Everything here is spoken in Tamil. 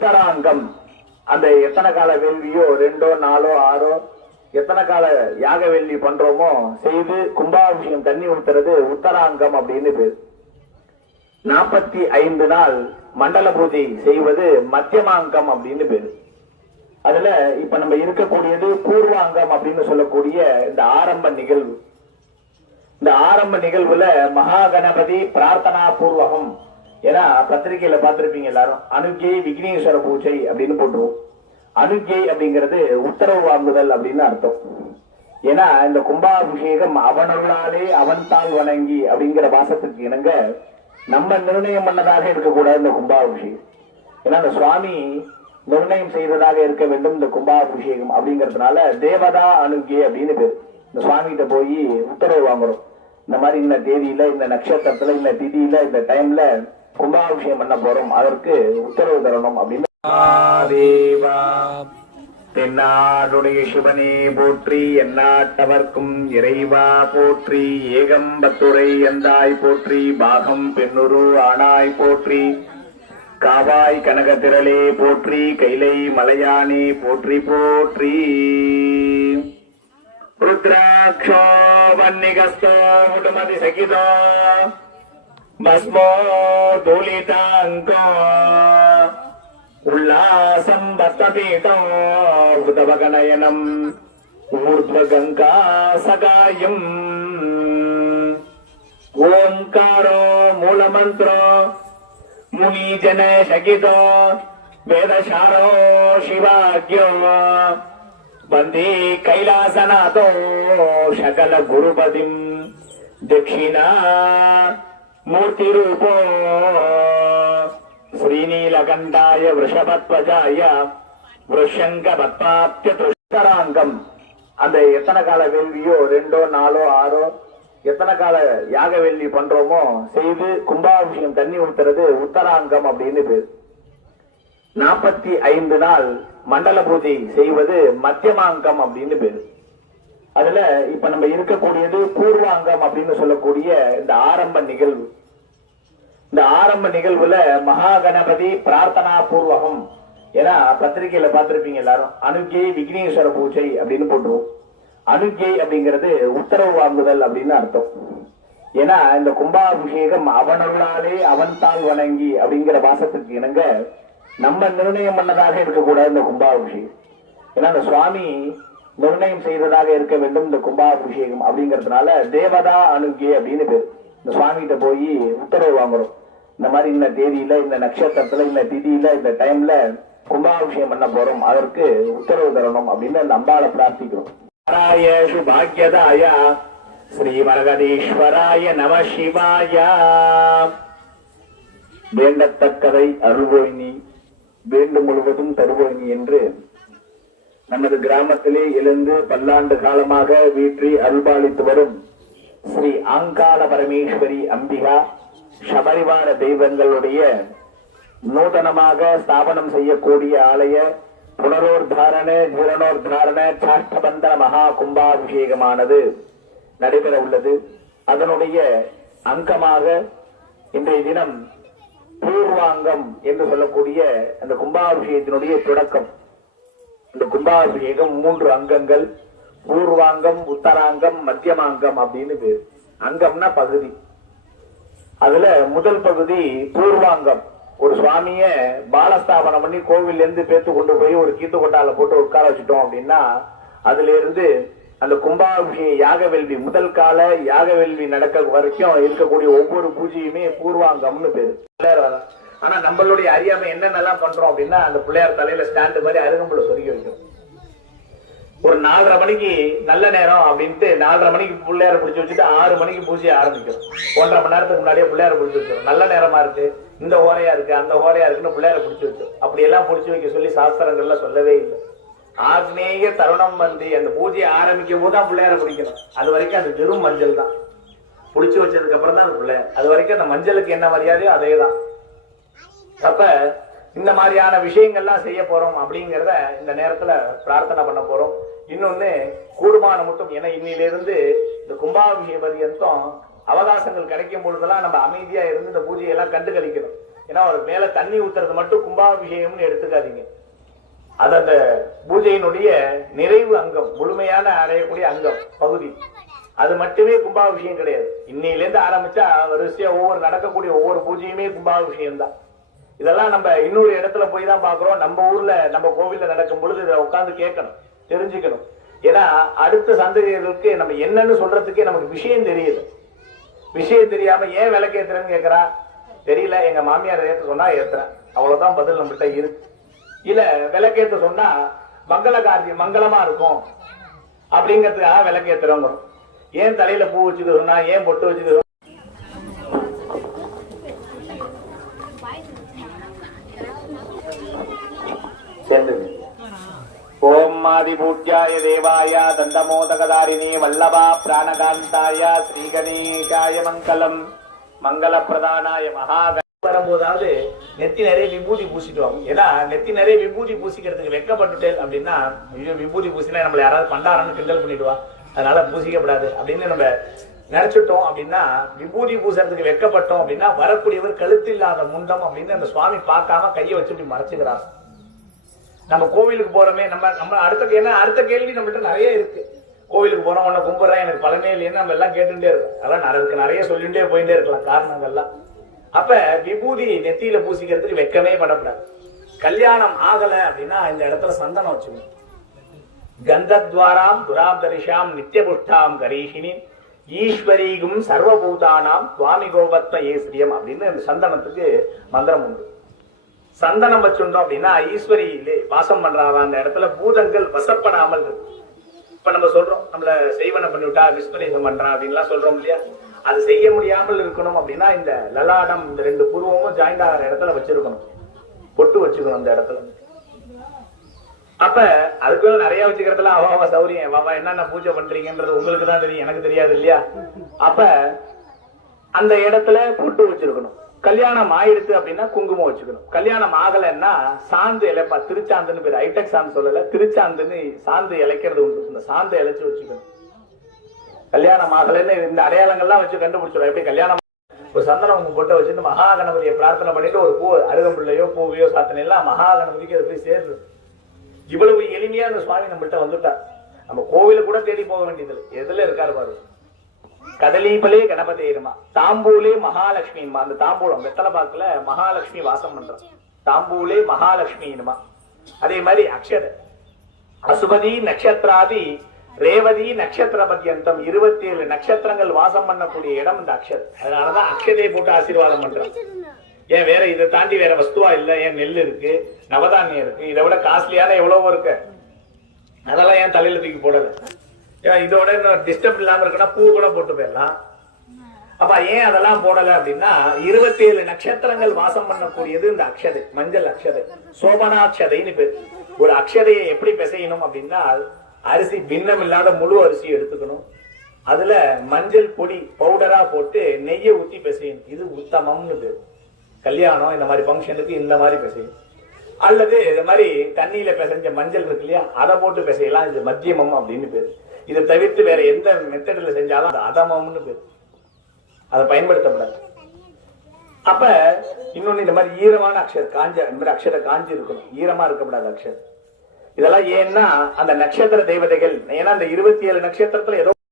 உத்தராங்கம் அந்த எத்தனை கால வேள்வியோ 2 4 6 எத்தனை கால யாக வேள்வி பண்றோமோ செய்து கும்பாபிஷேகம் தண்ணி ஊத்துறது உத்தராங்கம் அப்படின்னு பேர். 45 நாள் மண்டல பூஜை செய்வது மத்தியமாங்கம் அப்படின்னு பேரு. அதுல இப்ப நம்ம இருக்கக்கூடியது பூர்வாங்கம் அப்படின்னு சொல்லக்கூடிய இந்த ஆரம்ப நிகழ்வு. இந்த ஆரம்ப நிகழ்வுல மகா கணபதி பிரார்த்தனா பூர்வகம், ஏன்னா பத்திரிகையில பார்த்திருப்பீங்க எல்லாரும், அனுஜை விக்னேஸ்வர பூஜை அப்படின்னு போட்டுருவோம். அனுஜை அப்படிங்கிறது உத்தரவு வாங்குதல் அப்படின்னு அர்த்தம். ஏன்னா இந்த கும்பாபிஷேகம் அவனருளாலே அவன் தாள் வணங்கி அப்படிங்கிற வாசத்துக்கு இணங்க நம்ம நிர்ணயம் பண்ணதாக இருக்கக்கூடாது இந்த கும்பாபிஷேகம். ஏன்னா இந்த சுவாமி நிர்ணயம் செய்ததாக இருக்க வேண்டும் இந்த கும்பாபிஷேகம் அப்படிங்கறதுனால தேவதா அனுகே அப்படின்னு பேரு. இந்த சுவாமி கிட்ட போய் உத்தரவு வாங்குறோம், இந்த மாதிரி இந்த தேதியில இந்த நட்சத்திரத்துல இந்த திதியில இந்த டைம்ல கும்பாபிஷேகம் பண்ண போறோம், அதற்கு உத்தரவு தரணும் அப்படின்னு. தென்னாடுடைய சிவனே போற்றி, எந்நாட்டவர்க்கும் இறைவா போற்றி, ஏகம்பத்துரை எந்தாய் போற்றி, பாகம் பெண்ணுரு ஆனாய் போற்றி, காவாய் கனகத்திரளே போற்றி, கைலை மலையானே போற்றி போற்றி. ருத்ராட்சோ வன்னிகஸ்தோ முடுமதி சகிதோ பஸ்மோ தூளிதாங்கோ உல்லாசம் பத்தபீதம் உதவகனயனம் ஊர்த்வகங்கா சகாயம். ஓங்காரோ மூலமந்திரோ முனிஜன சகிதோ வேதசாரோ சிவாக்யோ வந்தே கைலாசநாதோ சகல குருபதிம் தட்சிணா மூர்த்தி ரூபோ ஸ்ரீநீலகண்டாய விஷபத்வஜாய விஷங்க பத்மாப்திய உத்தராங்கம் அந்த எத்தனை கால வேள்வியோ 2 4 6 எத்தனை கால யாக வேள்வி பண்றோமோ செய்து கும்பாபிஷேகம் தண்ணி ஊத்துறது உத்தராங்கம் அப்படின்னு பேர். 45 நாள் மண்டல பூஜை செய்வது மத்தியமாங்கம் அப்படின்னு பேரு. அதுல இப்ப நம்ம இருக்கக்கூடியது பூர்வாங்கம் அப்படின்னு சொல்லக்கூடிய இந்த ஆரம்ப நிகழ்வு. இந்த ஆரம்ப நிகழ்வுல மகா கணபதி பிரார்த்தனா பூர்வகம், ஏன்னா பத்திரிகையில பார்த்திருப்பீங்க எல்லாரும், அனுஜை விக்னேஸ்வர பூஜை அப்படின்னு போட்டுருவோம். அனுஜை அப்படிங்கிறது உத்தரவு வாங்குதல் அப்படின்னு அர்த்தம். ஏன்னா இந்த கும்பாபிஷேகம் அவனருளாலே அவன் தாள் வணங்கி அப்படிங்கிற வாசத்துக்கு இணங்க நம்ம நிர்ணயம் பண்ணதாக இருக்கக்கூடாது இந்த கும்பாபிஷேகம். ஏன்னா இந்த சுவாமி நிர்ணயம் செய்ததாக இருக்க வேண்டும் இந்த கும்பாபிஷேகம் அப்படிங்கறதுனால தேவதா அனுகே அப்படின்னு பேரு. இந்த சுவாமி கிட்ட போய் உத்தரவு வாங்குறோம், இந்த மாதிரி இந்த தேதியில இந்த நட்சத்திரத்துல இந்த திதியில இந்த டைம்ல கும்பாபிஷேகம் பண்ண போறோம், அதற்கு உத்தரவு தரணும் அப்படின்னு அந்த அம்பாளை பிரார்த்திக்கிறோம். பாக்யதாய ஸ்ரீ வரகதீஸ்வராய நம சிவாய. வேண்டத்தக்கதை அருள்வோயினி, வேண்டும் முழுவதும் தருவோயினி என்று நமது கிராமத்திலே எழுந்து பல்லாண்டு காலமாக வீற்றி அருள்பாலித்து வரும் ஸ்ரீ ஆங்காள பரமேஸ்வரி அம்பிகா சபரிவார தெய்வங்களுடைய நூதனமாக ஸ்தாபனம் செய்யக்கூடிய ஆலய புனரோத்தாரண ஜீரணோத்தாரண சாஷ்டபந்தன மகா கும்பாபிஷேகமானது நடைபெற உள்ளது. அதனுடைய அங்கமாக இன்றைய தினம் பூர்வாங்கம் என்று சொல்லக்கூடிய அந்த கும்பாபிஷேகத்தினுடைய தொடக்கம். இந்த கும்பாபிஷேகம் 3 அங்கங்கள், பூர்வாங்கம், உத்தராங்கம், மத்தியமாங்கம் அப்படின்னு பேரு. அங்கம்னா பகுதி. அதுல முதல் பகுதி பூர்வாங்கம். ஒரு சுவாமிய பாலஸ்தாபனம் பண்ணி கோவில்ல இருந்து பேத்து கொண்டு போய் ஒரு கீத்து கொட்டால போட்டு உட்கார வச்சுட்டோம் அப்படின்னா அதுல இருந்து அந்த கும்பாபிஷேக யாக வேள்வி முதல் கால யாக வேள்வி நடக்க வரைக்கும் இருக்கக்கூடிய ஒவ்வொரு பூஜையுமே பூர்வாங்கம்னு பேரு. ஆனா நம்மளுடைய அறியாமை என்னென்னலாம் பண்றோம் அப்படின்னா அந்த பிள்ளையார் தலையில ஸ்டாண்டு மாதிரி அருகம்புல சொருகி வைக்கிறோம். ஒரு 4:30 மணிக்கு நல்ல நேரம் அப்படின்ட்டு 4:30 மணிக்கு பிள்ளையார பிடிச்சி வச்சுட்டு 6 மணிக்கு பூஜையை ஆரம்பிக்கிறோம். 1.5 மணி நேரத்துக்கு முன்னாடியே பிள்ளையார பிடிச்சி வச்சிடும். நல்ல நேரமா இருக்கு, இந்த ஹோரையா இருக்கு, அந்த ஹோரையா இருக்குன்னு பிள்ளையார பிடிச்சி வச்சோம். அப்படி எல்லாம் பிடிச்சி வைக்க சொல்லி சாஸ்திரங்கள்ல சொல்லவே இல்லை. ஆக்னேய தருணம் வந்து அந்த பூஜையை ஆரம்பிக்கும் போது தான் பிள்ளையார பிடிக்கணும். அது வரைக்கும் அது வெறும் மஞ்சள் தான். பிடிச்சி வச்சதுக்கு அப்புறம் தான் பிள்ளையார். அது வரைக்கும் அந்த மஞ்சளுக்கு என்ன மரியாதையோ அதே தான். அப்ப இந்த மாதிரியான விஷயங்கள்லாம் செய்ய போறோம் அப்படிங்கறத இந்த நேரத்துல பிரார்த்தனை பண்ண போறோம். இன்னொன்னு கூடுமான மட்டும், ஏன்னா இன்னிலிருந்து இந்த கும்பாபிஷேக பரியந்தம் அவகாசங்கள் கிடைக்கும் பொழுதெல்லாம் நம்ம அமைதியா இருந்து இந்த பூஜையெல்லாம் கண்டு கழிக்கணும். ஏன்னா ஒரு மேல தண்ணி ஊத்துறது மட்டும் கும்பாபிஷேகம்னு எடுத்துக்காதீங்க. அது அந்த பூஜையினுடைய நிறைவு அங்கம், முழுமையான அடையக்கூடிய அங்கம் பகுதி. அது மட்டுமே கும்பாபிஷேகம் கிடையாது. இன்னையில இருந்து ஆரம்பிச்சா வரிசையா ஒவ்வொரு நடக்கக்கூடிய ஒவ்வொரு பூஜையுமே கும்பாபிஷேகம் தான். இதெல்லாம் நம்ம இன்னொரு இடத்துல போய் தான் பாக்குறோம். நம்ம ஊர்ல நம்ம கோவில்ல நடக்கும் பொழுது இதை உட்கார்ந்து கேட்கணும், தெரிஞ்சுக்கணும். ஏன்னா அடுத்த சந்ததிகளுக்கு நம்ம என்னன்னு சொல்றதுக்கே நமக்கு விஷயம் தெரியுது. விஷயம் தெரியாம ஏன் விளக்கேத்துறேன்னு கேட்கறா, தெரியல, எங்க மாமியார் ஏற்ற சொன்னா ஏத்துறேன், அவ்வளவுதான் பதில் நம்மகிட்ட இருக்கு. இல்ல விளக்கேத்த சொன்னா மங்கள காரியம் மங்களமா இருக்கும் அப்படிங்கிறதுக்காக விளக்கேத்துறோங்க. ஏன் தலையில பூ வச்சுக்க சொன்னா, ஏன் பொட்டு வச்சுக்க ஓம் ஆதி பூஜ்யாய தேவாய தந்தமோதகதாரிணி வல்லபா பிராணகாந்தாய ஸ்ரீ கணேசாய மங்களம் மங்கள பிரதானாய மகாக வரும்போதாவது நெத்தி நிறைய விபூதி பூசிட்டு வாங்க. ஏன்னா நெத்தி நிறைய விபூதி பூசிக்கிறதுக்கு வெக்கப்பட்டுட்டேன் அப்படின்னா, ஐயோ விபூதி பூசினா நம்மள யாராவது பண்டாரன்னு கிண்டல் பண்ணிடுவா, அதனால பூசிக்கப்படாது அப்படின்னு நம்ம நினைச்சிட்டோம் அப்படின்னா, விபூதி பூசறதுக்கு வெக்கப்பட்டோம் அப்படின்னா வரக்கூடியவர் கழுத்து இல்லாத முண்டம் அப்படின்னு அந்த சுவாமி பார்க்காம கையை வச்சு இப்படி மறைச்சுக்கிறார். நம்ம கோவிலுக்கு போறோமே, நம்ம அடுத்த கேள்வி நம்மகிட்ட நிறைய இருக்கு. கோவிலுக்கு போறோம், உன்னை கும்பிடுறேன், எனக்கு பலனே இல்லைன்னு நம்ம எல்லாம் கேட்டுட்டே இருக்கோம். அதெல்லாம் நிறைய சொல்லிட்டே போயிட்டே இருக்கலாம் காரணங்கள்லாம். அப்ப விபூதி நெத்தியில பூசிக்கிறதுக்கு வெக்கமே படப்படாது. கல்யாணம் ஆகல அப்படின்னா இந்த இடத்துல சந்தனம் வச்சுக்கணும். கந்தத்வாராம் துராப்தரிஷாம் நித்திய புஷ்டாம் கரீஷினி ஈஸ்வரீகும் சர்வபூதானாம் சுவாமி கோபத்ம ஏஸ்வரியம் அப்படின்னு அந்த சந்தனத்துக்கு மந்திரம் உண்டு. சந்தனம் வச்சுட்டோம் அப்படின்னா ஈஸ்வரியிலே வாசம் பண்றாரா அந்த இடத்துல பூதங்கள் வசப்படாமல் இருக்கு. இப்ப நம்ம சொல்றோம், நம்மள செய்வன பண்ணிவிட்டா விஸ்வரீகம் பண்றான் அப்படின்லாம் சொல்றோம் இல்லையா, அது செய்ய முடியாமல் இருக்கணும் அப்படின்னா இந்த லலாடம் இந்த ரெண்டு புருவமும் ஜாயிண்ட் ஆகிற இடத்துல வச்சிருக்கணும், பொட்டு வச்சுக்கணும் அந்த இடத்துல. அப்ப அதுக்குள்ள நிறைய வச்சுக்கிறதுல அவாவா சௌரியம், வாவா என்னென்ன பூஜை பண்றீங்கன்றது உங்களுக்கு தான் தெரியும், எனக்கு தெரியாது இல்லையா. அப்ப அந்த இடத்துல பொட்டு வச்சிருக்கணும். கல்யாணம் ஆயிடுத்து அப்படின்னா குங்குமம் வச்சுக்கணும். கல்யாணம் ஆகலைன்னா சாந்து இலைப்பா, திருச்சாந்துன்னு பேர், ஐடெக் சாந்து சொல்லல, திருச்சாந்துன்னு சாந்து இலைக்கிறது உண்டு. இந்த சாந்து இலைச்சு வச்சுக்கணும். கல்யாணம் ஆகலைன்னு இந்த அடையாளங்கள்லாம் வச்சு கண்டுபிடிச்சிடும். எப்படி கல்யாணம் ஒரு சந்தனம் உங்க பொட்டை வச்சுட்டு மகா கணபதியை பிரார்த்தனை பண்ணிட்டு ஒரு பூ அருகம்புள்ளையோ பூவையோ சாத்தனையெல்லாம் மகா கணபதிக்கு அது போய் சேர்றது. இவ்வளவு எளிமையா அந்த சுவாமி நம்மகிட்ட வந்துட்டார். நம்ம கோவில கூட தேடி போக வேண்டியது எதுல இருக்காரு பாருங்க. கதலீபலே கணபதேருமா, தாம்பூலே மகாலட்சுமிமா. அந்த தாம்பூலம் வெத்தலை பாக்குல மகாலட்சுமி வாசம் பண்றான். தாம்பூலே மகாலட்சுமிமா. அதே மாதிரி அக்ஷத அசுபதி நட்சத்திராதி ரேவதி நட்சத்திர பத்தியந்தம் 27 நட்சத்திரங்கள் வாசம் பண்ணக்கூடிய இடம் இந்த அக்ஷத். அதனாலதான் அக்ஷதையை போட்டு ஆசீர்வாதம் பண்றான். ஏன் வேற இதை தாண்டி வேற வஸ்துவா இல்ல? ஏன் நெல் இருக்கு, நவதானியம் இருக்கு, இதை விட காஸ்ட்லியான எவ்வளவோ இருக்கு, அதெல்லாம் ஏன் தலையில தூக்கி போடல? இதோட டிஸ்டர்ப் இல்லாம இருக்குன்னா பூ கூட போட்டு போயிடலாம். அப்ப ஏன் அதெல்லாம் போடல அப்படின்னா 27 நட்சத்திரங்கள் வாசம் பண்ணக்கூடியது இந்த அக்ஷதை, மஞ்சள் அக்ஷதை, சோபனாட்சதைன்னு பேர். ஒரு அக்ஷதையை எப்படி பிசையணும் அப்படின்னா, அரிசி பின்னம் இல்லாத முழு அரிசி எடுத்துக்கணும். அதுல மஞ்சள் பொடி பவுடரா போட்டு நெய்யை ஊத்தி பிசையணும். இது உத்தமம்னு பேர். கல்யாணம் இந்த மாதிரி பங்கனுக்கு இந்த மாதிரி பிசையும். அல்லது இந்த மாதிரி தண்ணியில பிசைஞ்ச மஞ்சள் இருக்கு இல்லையா, அதை போட்டு பிசையலாம். இது மத்தியமம் அப்படின்னு பேரு. இதை தவிர்த்து வேற எந்த மெத்தட்ல செஞ்சாலும் அது அதமம்னு பேரு. அதை பயன்படுத்தப்படாது. அப்ப இன்னொன்னு இந்த மாதிரி ஈரமான அக்ஷர் காஞ்ச, இந்த மாதிரி அக்ஷரை காஞ்சி இருக்கணும், ஈரமா இருக்கக்கூடாது அக்ஷர். இதெல்லாம் ஏன்னா அந்த நட்சத்திர தேவதைகள், ஏன்னா அந்த 27 நட்சத்திரத்துல ஏதோ